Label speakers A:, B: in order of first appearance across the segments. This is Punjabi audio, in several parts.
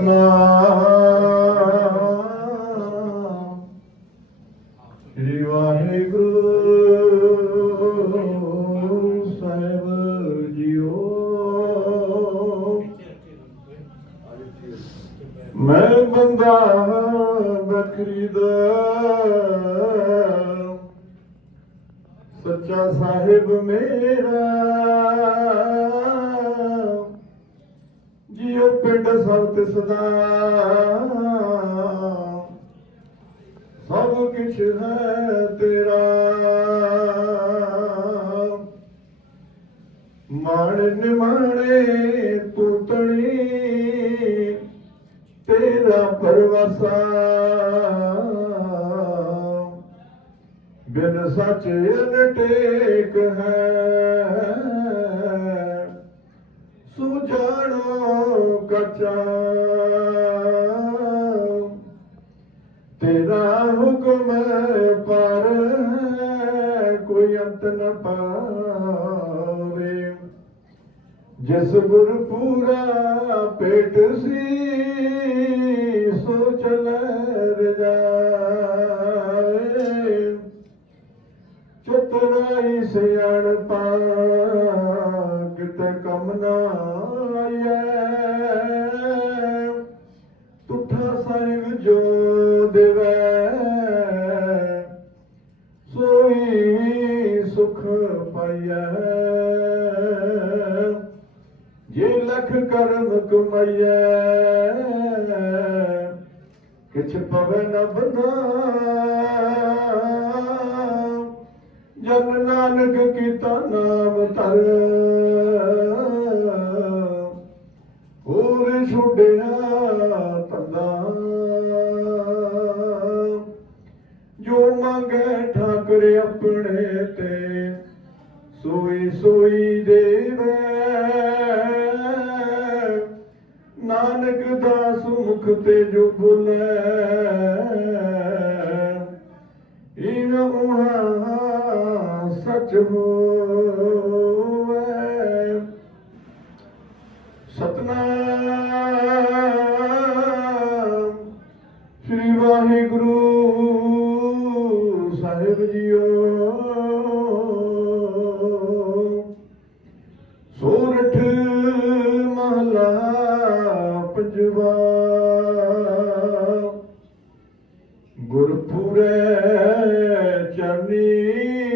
A: ਸ੍ਰੀ ਵਾਹਿਗੁਰੂ ਸਾਹਿਬ ਜੀਓ। ਮੈਂ ਬੰਦਾ ਬਖਰੀ ਦਾ। ਸੱਚਾ ਸਾਹਿਬ ਮੇਰਾ। ਜੀਓ ਪਿੰਡ ਸਭ ਸਦਾ। ਸਭ ਕੁਛ ਹੈ ਤੇਰਾ। ਮਾਣ ਨਿਮਾਣੇ ਤੂੰ ਤਣੀ ਤੇਰਾ ਪਰਵਾਸਾ। ਬਿਨ ਸੱਚ ਅਨਟੇਕ ਹੈ। ਸੁਜਾਣੋ ਕਚਾ। ਤੇਰਾ ਹੁਕਮ ਪਰ ਕੋਈ ਅੰਤ ਨ ਪਾਵੇ। ਜਿਸ ਗੁਰ ਪੂਰਾ ਪੇਟ ਸੀ, ਸੋ ਚਲੇ ਰਜਾਏ। ਚਤਰਾਈ ਸਿਆਣ ਪਾ ਕਮ ਨਾ ਆਏ ਤੁਠਾ ਸਾਹਿਬ ਜੋ ਦੇਵੈ, ਸੋਈ ਸੁਖ ਪਾਈਐ। ਜੇ ਲਖ ਕਰਮ ਕਮਾਈਐ, ਕਿਛ ਪਵੈ ਨ ਬੰਦਾ। ਜਨ ਨਾਨਕ ਕੀਤਾ ਨਾਮ ਧਰ। ਮੰਗੇ ਆਪਣੇ ਤੇ। ਸੋਈ ਸੋਈ ਦੇਵੇ। ਨਾਨਕ ਦਾਸ ਮੁਖ ਤੇ ਜੋ ਬੁਲੇ। ਇਨ ਉਹਾ ਸਚ ਹੋਵੇ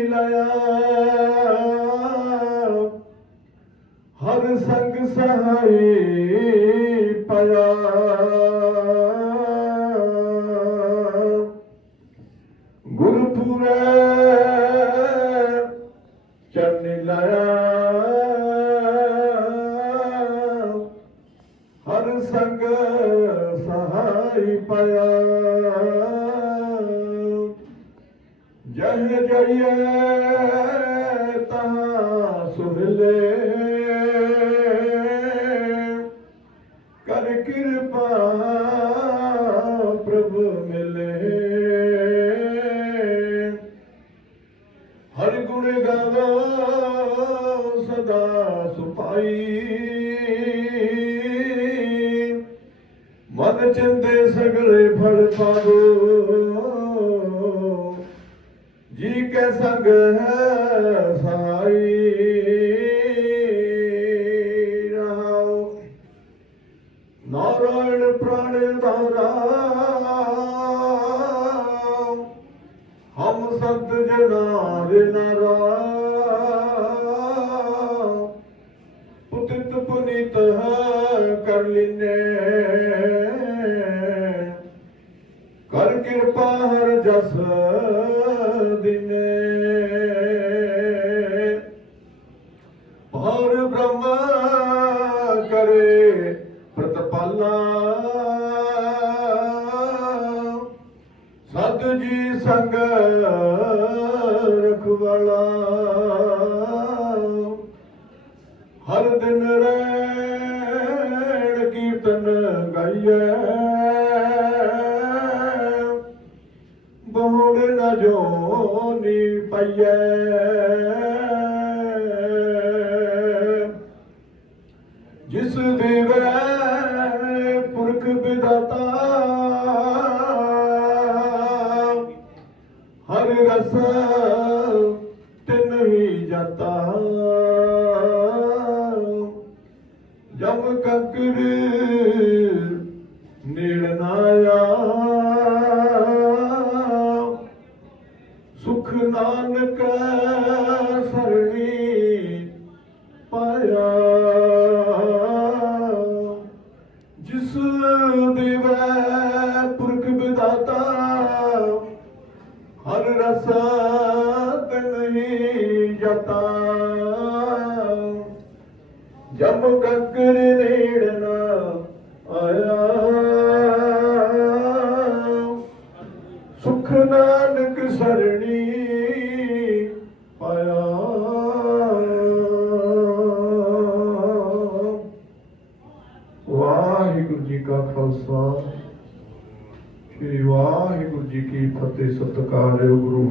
A: ਲਿਆ ਹਰ ਸੰਗ ਸਹਾਈ ਪਿਆ ਗੁਰਪੁਰੇ ਚਰਨੀ ਲਾਇਆ। ਹਰ ਸੰਗ ਸਹਾਈ ਪਿਆ ਜਹ ਜਈਏ ਤਹਾਂ ਸੁਹਲੇ ਕਰ ਕਿਰਪਾ ਪ੍ਰਭ ਮਿਲੇ। ਹਰ ਗੁਣ ਗਾਵੋ, ਸਦਾ ਸੁਪਾਈ। ਮਨ ਚਿੰਦੇ ਸਗਲੇ ਫਲ ਪਾਵੋ ਜੀ ਕੇ ਸੰਗ ਹੈ ਸਹਾਈ। ਰਹਾਉ ਨਾਰਾਇਣ ਪ੍ਰਾਣ ਧਾਰਾ ਹਮ ਸਤ ਜਨਾ ਦੇ ਨਰਾ ਪੁਤਿਤ ਪੁਨੀਤ ਕਰ ਲਿਨੇ। ਕਰ ਕਿਰਪਾ ਹਰ ਜਸ ਦਿਨੇ। ਪ੍ਰਤਪਾਲਾ ਸਤ ਜੀ ਸੰਗ ਰਖਵਾਲਾ। ਹਰ ਦਿਨ ਰੈਣ ਕੀਰਤਨ ਗਾਈਐ। ਬਹੁੜ ਨ ਜੋਨੀ ਪਈਐ। ਜਿਸ ਦੇਵੈ ਪੁਰਖ ਵਿਦਾਤਾ ਹਰ ਰਸ ਤੇ ਨਹੀਂ ਜਾਤਾ। ਜਮ ਕੰਕਰ ਨੇੜ ਨਾ ਆਇਆ। ਸੁਖ ਨਾਨਕ ਸਰਣੀ ਪਾਇਆ। ਜੀ ਕੀ ਫਤਿਹ ਸਤਿਕਾਰਯੋਗ ਗੁਰੂ